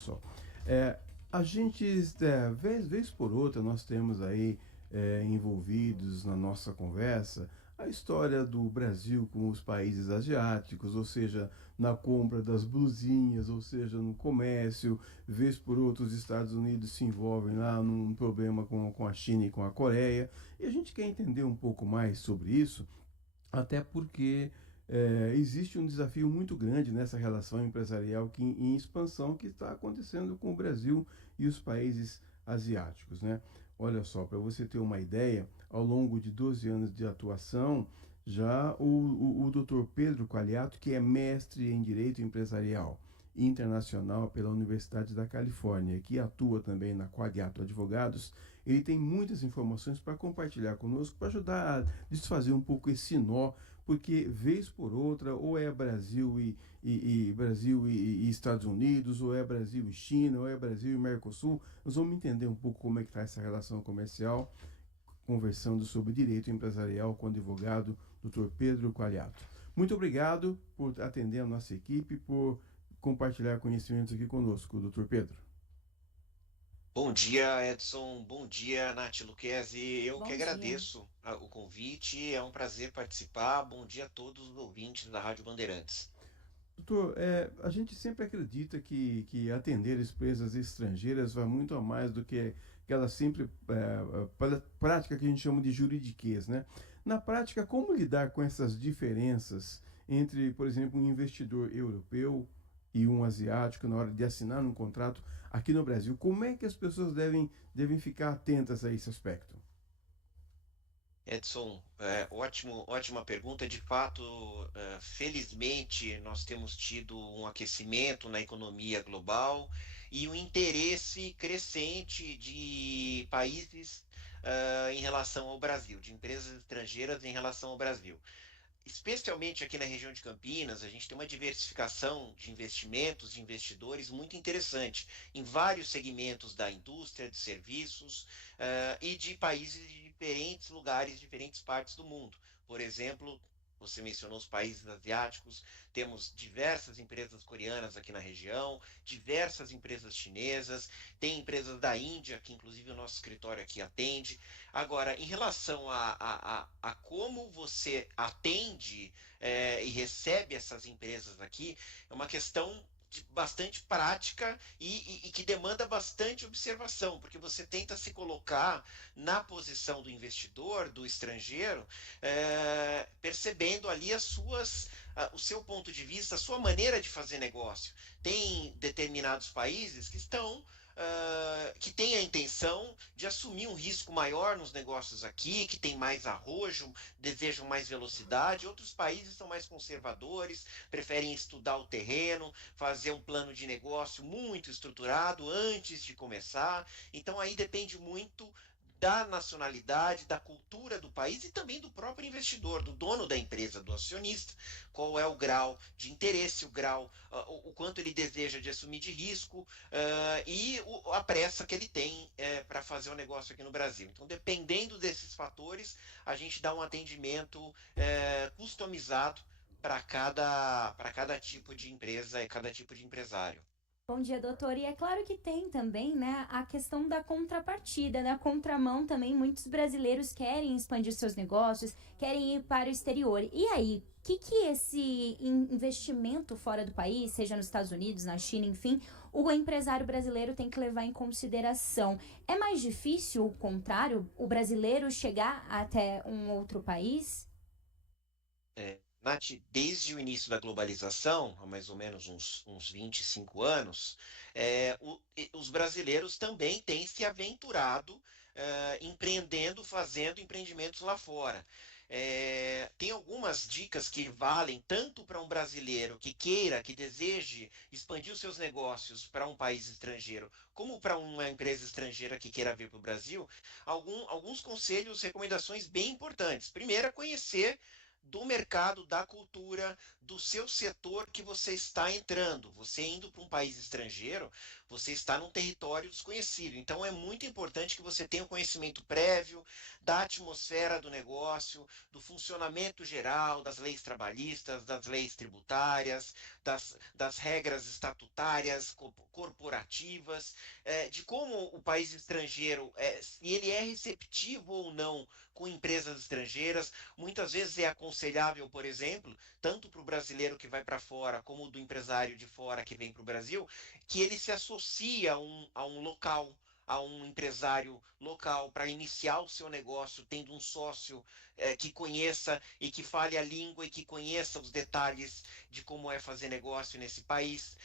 Só. É, a gente, vez por outra, nós temos aí envolvidos na nossa conversa a história do Brasil com os países asiáticos, ou seja, na compra das blusinhas, ou seja, no comércio, vez por outra os Estados Unidos se envolvem lá num problema com a China e com a Coreia, e a gente quer entender um pouco mais sobre isso, até porque existe um desafio muito grande nessa relação empresarial em expansão que está acontecendo com o Brasil e os países asiáticos, né? Olha só, para você ter uma ideia, ao longo de 12 anos de atuação, já o Dr. Pedro Qualiato, que é mestre em Direito Empresarial Internacional pela Universidade da Califórnia, que atua também na Qualiato Advogados, ele tem muitas informações para compartilhar conosco, para ajudar a desfazer um pouco esse nó, porque vez por outra, ou é Brasil e Estados Unidos, ou é Brasil e China, ou é Brasil e Mercosul. Nós vamos entender um pouco como é que está essa relação comercial, conversando sobre direito empresarial com o advogado Dr. Pedro Qualiato. Muito obrigado por atender a nossa equipe, por compartilhar conhecimentos aqui conosco, Dr. Pedro. Bom dia, Edson. Bom dia, Nath Luquezzi. Eu que Bom dia. agradeço o convite. É um prazer participar. Bom dia a todos os ouvintes da Rádio Bandeirantes. Doutor, a gente sempre acredita que atender empresas estrangeiras vai muito a mais do que aquela sempre prática que a gente chama de juridiquês, né? Na prática, como lidar com essas diferenças entre, por exemplo, um investidor europeu e um asiático na hora de assinar um contrato aqui no Brasil? Como é que as pessoas devem ficar atentas a esse aspecto? Edson, ótima pergunta. De fato, felizmente, nós temos tido um aquecimento na economia global e um interesse crescente de países, em relação ao Brasil, de empresas estrangeiras em relação ao Brasil. Especialmente aqui na região de Campinas, a gente tem uma diversificação de investimentos, de investidores muito interessante em vários segmentos da indústria, de serviços, e de países de diferentes lugares, diferentes partes do mundo. Por exemplo, você mencionou os países asiáticos, temos diversas empresas coreanas aqui na região, diversas empresas chinesas, tem empresas da Índia, que inclusive o nosso escritório aqui atende. Agora, em relação a como você atende, e recebe essas empresas aqui, é uma questão bastante prática e que demanda bastante observação, porque você tenta se colocar na posição do investidor, do estrangeiro, percebendo ali o seu ponto de vista, a sua maneira de fazer negócio. Tem determinados países que têm a intenção de assumir um risco maior nos negócios aqui, que tem mais arrojo, desejam mais velocidade. Outros países são mais conservadores, preferem estudar o terreno, fazer um plano de negócio muito estruturado antes de começar. Então aí depende muito da nacionalidade, da cultura do país e também do próprio investidor, do dono da empresa, do acionista, qual é o grau de interesse, o quanto ele deseja de assumir de risco, a pressa que ele tem para fazer o negócio aqui no Brasil. Então, dependendo desses fatores, a gente dá um atendimento customizado para cada tipo de empresa e cada tipo de empresário. Bom dia, doutor. E é claro que tem também, né, a questão da contrapartida, da contramão também. Muitos brasileiros querem expandir seus negócios, querem ir para o exterior. E aí, o que esse investimento fora do país, seja nos Estados Unidos, na China, enfim, o empresário brasileiro tem que levar em consideração? É mais difícil o contrário, o brasileiro chegar até um outro país? Nath, desde o início da globalização, há mais ou menos uns 25 anos, os brasileiros também têm se aventurado, empreendendo, fazendo empreendimentos lá fora. Tem algumas dicas que valem tanto para um brasileiro que queira, que deseje expandir os seus negócios para um país estrangeiro, como para uma empresa estrangeira que queira vir para o Brasil. Alguns conselhos, recomendações bem importantes. Primeiro, é conhecer do mercado, da cultura, do seu setor que você está entrando. Você indo para um país estrangeiro, você está num território desconhecido. Então é muito importante que você tenha um conhecimento prévio da atmosfera do negócio, do funcionamento geral, das leis trabalhistas, das leis tributárias, das regras estatutárias, corporativas, de como o país estrangeiro, se ele é receptivo ou não com empresas estrangeiras. Muitas vezes é aconselhável, por exemplo, tanto para o brasileiro que vai para fora, como do empresário de fora que vem para o Brasil, que ele se associe a um local, a um empresário local para iniciar o seu negócio, tendo um sócio que conheça e que fale a língua e que conheça os detalhes de como é fazer negócio nesse país.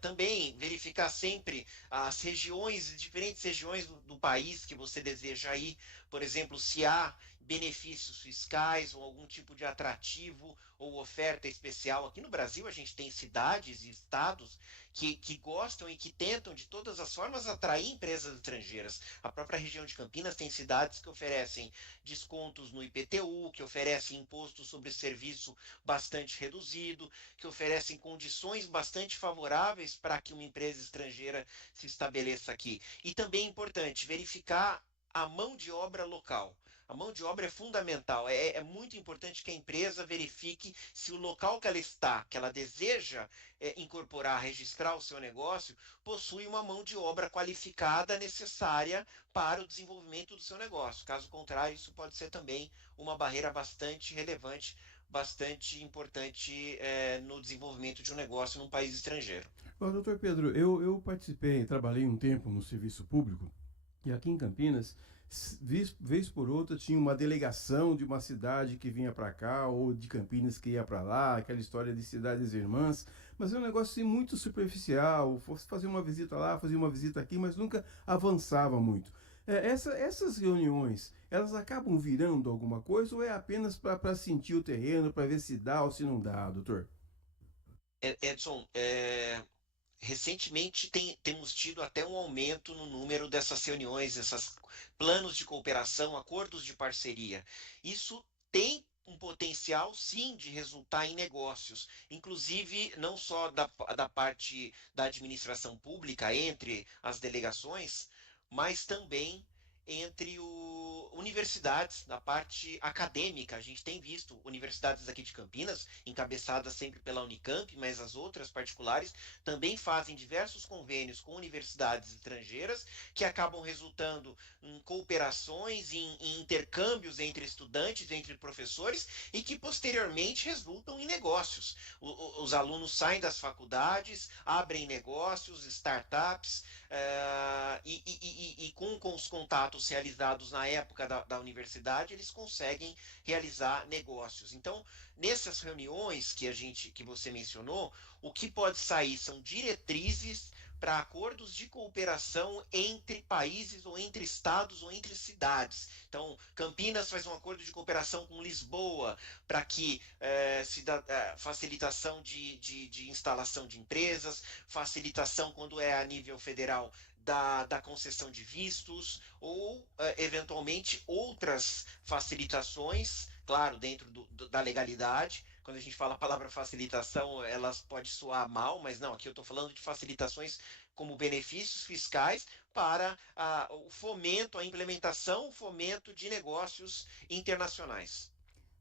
Também verificar sempre as regiões, diferentes regiões do país que você deseja ir, por exemplo, se há benefícios fiscais ou algum tipo de atrativo ou oferta especial. Aqui no Brasil, a gente tem cidades e estados que gostam e que tentam de todas as formas atrair empresas estrangeiras. A própria região de Campinas tem cidades que oferecem descontos no IPTU, que oferecem imposto sobre serviço bastante reduzido, que oferecem condições bastante favoráveis para que uma empresa estrangeira se estabeleça aqui. E também é importante verificar a mão de obra local. A mão de obra é fundamental. É muito importante que a empresa verifique se o local que ela está, que ela deseja incorporar, registrar o seu negócio, possui uma mão de obra qualificada necessária para o desenvolvimento do seu negócio. Caso contrário, isso pode ser também uma barreira bastante relevante, bastante importante no desenvolvimento de um negócio num país estrangeiro. Bom, doutor Pedro, eu participei, trabalhei um tempo no serviço público e aqui em Campinas, vez por outra, tinha uma delegação de uma cidade que vinha para cá ou de Campinas que ia para lá, aquela história de cidades irmãs, mas é um negócio assim, muito superficial, fosse fazer uma visita lá, fazia uma visita aqui, mas nunca avançava muito. Essas reuniões, elas acabam virando alguma coisa ou é apenas para sentir o terreno, para ver se dá ou se não dá, doutor? Edson, recentemente temos tido até um aumento no número dessas reuniões, esses planos de cooperação, acordos de parceria. Isso tem um potencial, sim, de resultar em negócios, inclusive não só da parte da administração pública entre as delegações, mas também entre universidades, na parte acadêmica. A gente tem visto universidades aqui de Campinas, encabeçadas sempre pela Unicamp, mas as outras particulares também fazem diversos convênios com universidades estrangeiras que acabam resultando em cooperações, em intercâmbios entre estudantes, entre professores e que posteriormente resultam em negócios. Os alunos saem das faculdades, abrem negócios, startups, e com os contatos realizados na época da universidade, eles conseguem realizar negócios. Então, nessas reuniões que você mencionou, o que pode sair são diretrizes para acordos de cooperação entre países ou entre estados ou entre cidades. Então, Campinas faz um acordo de cooperação com Lisboa para que facilitação de instalação de empresas, facilitação quando é a nível federal da concessão de vistos ou, eventualmente, outras facilitações, claro, dentro da legalidade. Quando a gente fala a palavra facilitação, elas pode soar mal, mas não, aqui eu estou falando de facilitações como benefícios fiscais para o fomento, a implementação, o fomento de negócios internacionais.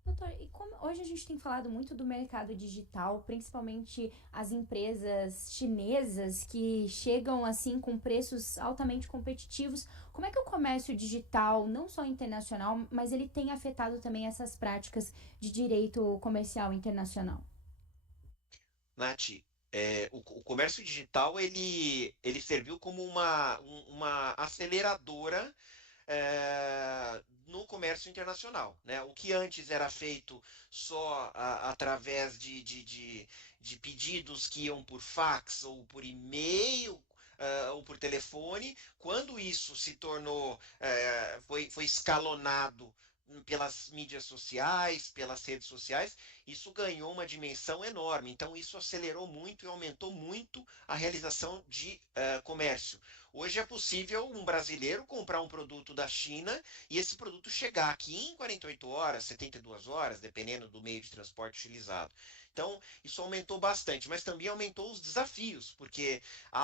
Doutor, e como hoje a gente tem falado muito do mercado digital, principalmente as empresas chinesas que chegam assim com preços altamente competitivos, como é que o comércio digital, não só internacional, mas ele tem afetado também essas práticas de direito comercial internacional? Nath, o comércio digital ele serviu como uma aceleradora no comércio internacional, né? O que antes era feito só através de pedidos que iam por fax ou por e-mail, ou por telefone, quando isso se tornou, foi escalonado pelas mídias sociais, pelas redes sociais, isso ganhou uma dimensão enorme. Então, isso acelerou muito e aumentou muito a realização de comércio. Hoje é possível um brasileiro comprar um produto da China e esse produto chegar aqui em 48 horas, 72 horas, dependendo do meio de transporte utilizado. Então, isso aumentou bastante, mas também aumentou os desafios, porque há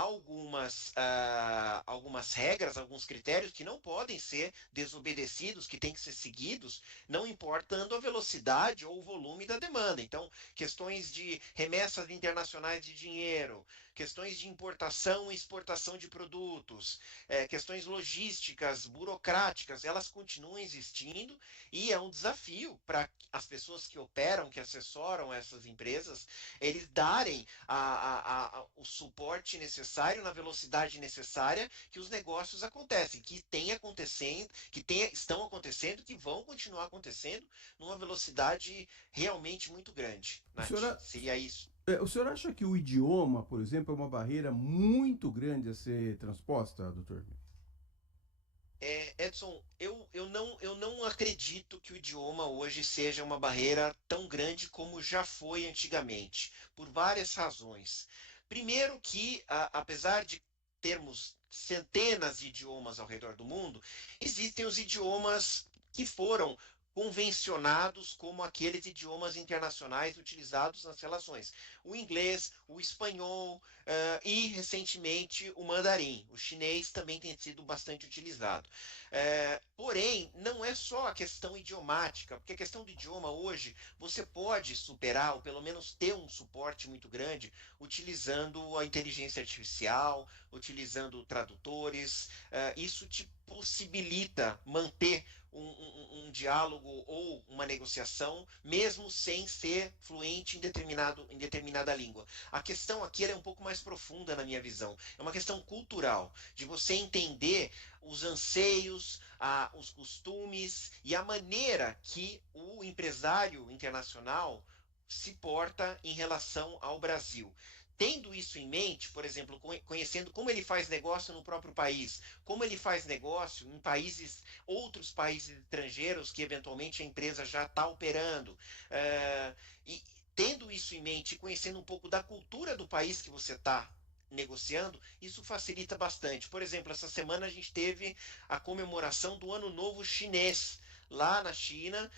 algumas regras, alguns critérios que não podem ser desobedecidos, que têm que ser seguidos, não importando a velocidade ou o volume da demanda. Então, questões de remessas internacionais de dinheiro, questões de importação e exportação de produtos, questões logísticas, burocráticas, elas continuam existindo e é um desafio para as pessoas que operam, que assessoram essas empresas, eles darem o suporte necessário na velocidade necessária que os negócios acontecem, estão acontecendo, que vão continuar acontecendo numa velocidade realmente muito grande. O Nath, senhor, seria isso. o senhor acha que o idioma, por exemplo, é uma barreira muito grande a ser transposta, doutor? Edson, eu não acredito que o idioma hoje seja uma barreira tão grande como já foi antigamente, por várias razões. Primeiro que, apesar de termos centenas de idiomas ao redor do mundo, existem os idiomas que foram convencionados como aqueles idiomas internacionais utilizados nas relações. O inglês, o espanhol, e, recentemente, o mandarim. O chinês também tem sido bastante utilizado. Porém, não é só a questão idiomática, porque a questão do idioma hoje você pode superar, ou pelo menos ter um suporte muito grande, utilizando a inteligência artificial, utilizando tradutores. Isso te possibilita manter um diálogo ou uma negociação, mesmo sem ser fluente em determinada língua. A questão aqui é um pouco mais profunda na minha visão. É uma questão cultural, de você entender os anseios, os costumes e a maneira que o empresário internacional se porta em relação ao Brasil. Tendo isso em mente, por exemplo, conhecendo como ele faz negócio no próprio país, como ele faz negócio em outros países estrangeiros que eventualmente a empresa já está operando, e tendo isso em mente, conhecendo um pouco da cultura do país que você está negociando, isso facilita bastante. Por exemplo, essa semana a gente teve a comemoração do Ano Novo Chinês lá na China.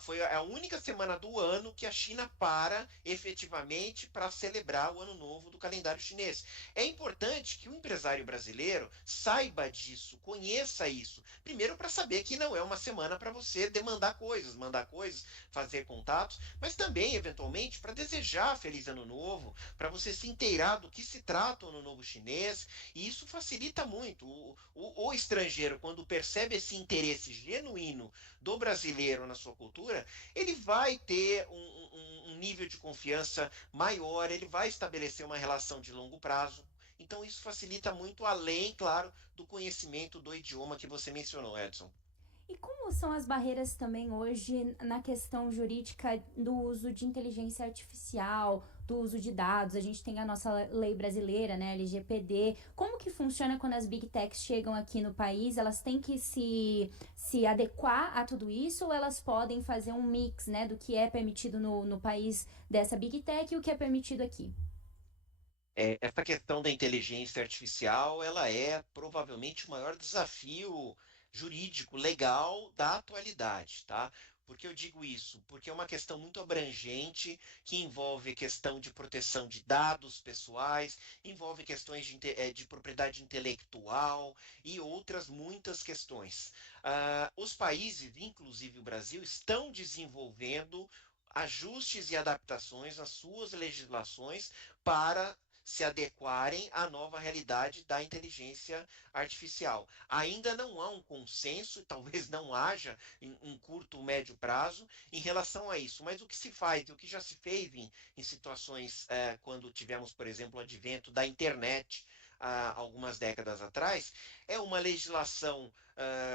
Foi a única semana do ano que a China para efetivamente para celebrar o Ano Novo do calendário chinês. É importante que o empresário brasileiro saiba disso, conheça isso. Primeiro, para saber que não é uma semana para você demandar coisas, mandar coisas, fazer contatos, mas também, eventualmente, para desejar Feliz Ano Novo, para você se inteirar do que se trata o Ano Novo chinês. E isso facilita muito. O estrangeiro, quando percebe esse interesse genuíno do brasileiro na sua cultura, ele vai ter um nível de confiança maior, ele vai estabelecer uma relação de longo prazo. Então, isso facilita muito, além, claro, do conhecimento do idioma que você mencionou, Edson. E como são as barreiras também hoje na questão jurídica do uso de inteligência artificial, do uso de dados? A gente tem a nossa lei brasileira, né, LGPD. Como que funciona quando as Big Techs chegam aqui no país? Elas têm que se adequar a tudo isso ou elas podem fazer um mix, né, do que é permitido no país dessa Big Tech e o que é permitido aqui? Essa questão da inteligência artificial, ela é provavelmente o maior desafio jurídico, legal da atualidade, tá? Por que eu digo isso? Porque é uma questão muito abrangente, que envolve questão de proteção de dados pessoais, envolve questões de propriedade intelectual e outras muitas questões. Os países, inclusive o Brasil, estão desenvolvendo ajustes e adaptações às suas legislações para se adequarem à nova realidade da inteligência artificial. Ainda não há um consenso, talvez não haja em um curto ou médio prazo, em relação a isso. Mas o que se faz, o que já se fez em situações, quando tivemos, por exemplo, o advento da internet, há algumas décadas atrás, é uma legislação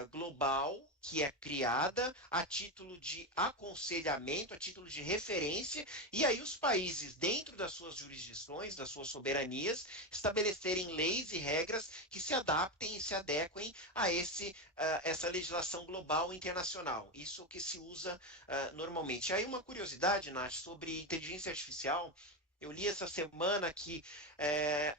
global que é criada a título de aconselhamento, a título de referência, e aí os países, dentro das suas jurisdições, das suas soberanias, estabelecerem leis e regras que se adaptem e se adequem a essa legislação global internacional. Isso que se usa normalmente. Aí uma curiosidade, Nath, sobre inteligência artificial. Eu li essa semana que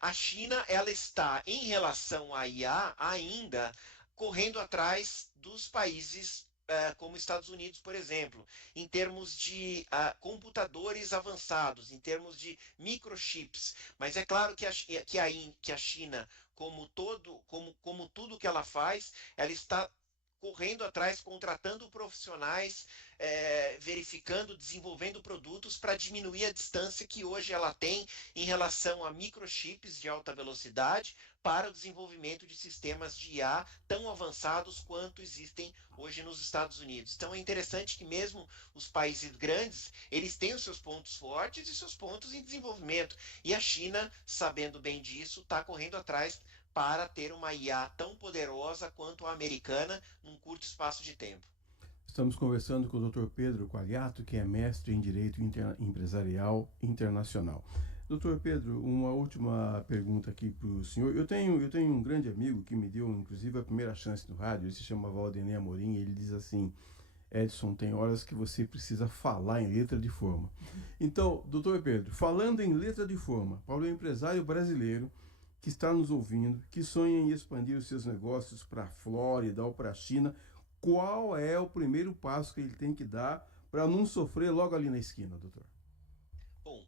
a China ela está, em relação à IA, ainda correndo atrás dos países como Estados Unidos, por exemplo, em termos de computadores avançados, em termos de microchips. Mas é claro que a China, como tudo que ela faz, ela está correndo atrás, contratando profissionais, verificando, desenvolvendo produtos para diminuir a distância que hoje ela tem em relação a microchips de alta velocidade para o desenvolvimento de sistemas de IA tão avançados quanto existem hoje nos Estados Unidos. Então é interessante que mesmo os países grandes, eles têm os seus pontos fortes e seus pontos em desenvolvimento. E a China, sabendo bem disso, está correndo atrás para ter uma IA tão poderosa quanto a americana num curto espaço de tempo. Estamos conversando com o Dr. Pedro Qualiato, que é mestre em Direito Empresarial Internacional. Doutor Pedro, uma última pergunta aqui para o senhor. Eu tenho um grande amigo que me deu, inclusive, a primeira chance no rádio. Ele se chama Valdemir Amorim, e ele diz assim: Edson, tem horas que você precisa falar em letra de forma. Então, doutor Pedro, falando em letra de forma, para o empresário brasileiro que está nos ouvindo, que sonha em expandir os seus negócios para a Flórida ou para a China, qual é o primeiro passo que ele tem que dar para não sofrer logo ali na esquina, doutor? Bom,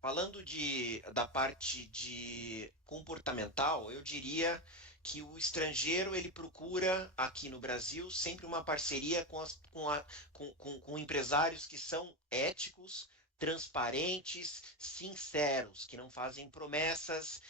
falando da parte de comportamental, eu diria que o estrangeiro ele procura aqui no Brasil sempre uma parceria com empresários que são éticos, transparentes, sinceros, que não fazem promessas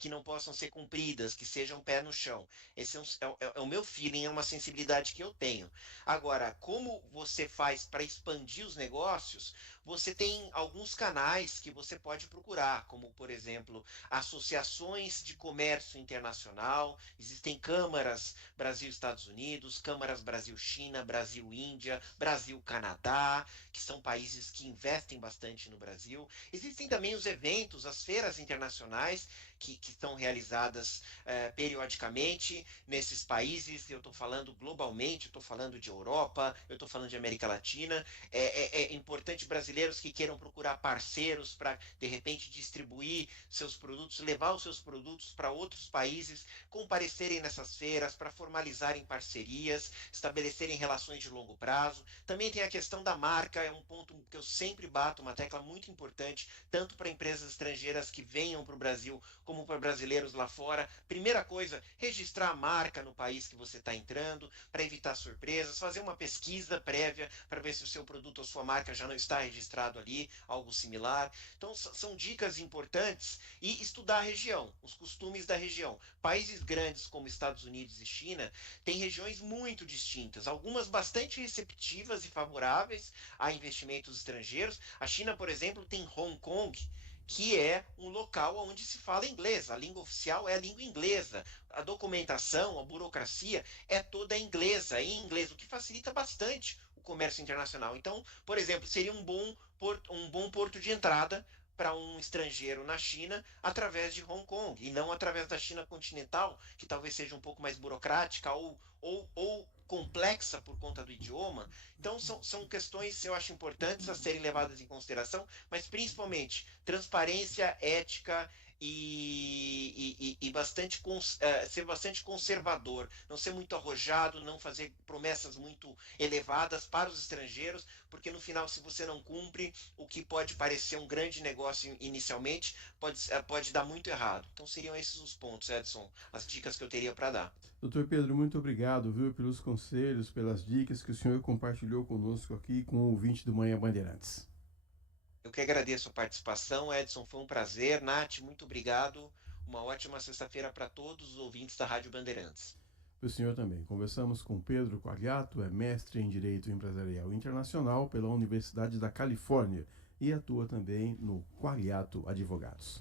que não possam ser cumpridas, que sejam pé no chão. Esse é o meu feeling, é uma sensibilidade que eu tenho. Agora, como você faz para expandir os negócios? Você tem alguns canais que você pode procurar, como, por exemplo, associações de comércio internacional, existem câmaras Brasil-Estados Unidos, câmaras Brasil-China, Brasil-Índia, Brasil-Canadá, que são países que investem bastante no Brasil. Existem também os eventos, as feiras internacionais, que são realizadas periodicamente nesses países. Eu estou falando globalmente, eu estou falando de Europa, eu estou falando de América Latina. É importante brasileiros que queiram procurar parceiros para, de repente, distribuir seus produtos, levar os seus produtos para outros países, comparecerem nessas feiras para formalizarem parcerias, estabelecerem relações de longo prazo. Também tem a questão da marca, é um ponto que eu sempre bato, uma tecla muito importante, tanto para empresas estrangeiras que venham para o Brasil, como para brasileiros lá fora. Primeira coisa, registrar a marca no país que você está entrando, para evitar surpresas, fazer uma pesquisa prévia para ver se o seu produto ou sua marca já não está registrado ali, algo similar. Então, são dicas importantes. E estudar a região, os costumes da região. Países grandes como Estados Unidos e China têm regiões muito distintas, algumas bastante receptivas e favoráveis a investimentos estrangeiros. A China, por exemplo, tem Hong Kong, que é um local onde se fala inglês. A língua oficial é a língua inglesa. A documentação, a burocracia é toda inglesa, em inglês, o que facilita bastante o comércio internacional. Então, por exemplo, seria um bom porto de entrada para um estrangeiro na China através de Hong Kong, e não através da China continental, que talvez seja um pouco mais burocrática ou complexa por conta do idioma. Então, são questões, eu acho, importantes a serem levadas em consideração, mas principalmente transparência, ética e ser bastante conservador, não ser muito arrojado, não fazer promessas muito elevadas para os estrangeiros, porque no final, se você não cumpre, o que pode parecer um grande negócio inicialmente, pode dar muito errado. Então seriam esses os pontos, Edson, as dicas que eu teria para dar. Doutor Pedro, muito obrigado, viu, pelos conselhos, pelas dicas que o senhor compartilhou conosco aqui com o ouvinte do Manhã Bandeirantes. Eu que agradeço a participação, Edson, foi um prazer. Nath, muito obrigado. Uma ótima sexta-feira para todos os ouvintes da Rádio Bandeirantes. Para o senhor também. Conversamos com Pedro Qualiato, é mestre em Direito Empresarial Internacional pela Universidade da Califórnia e atua também no Qualiato Advogados.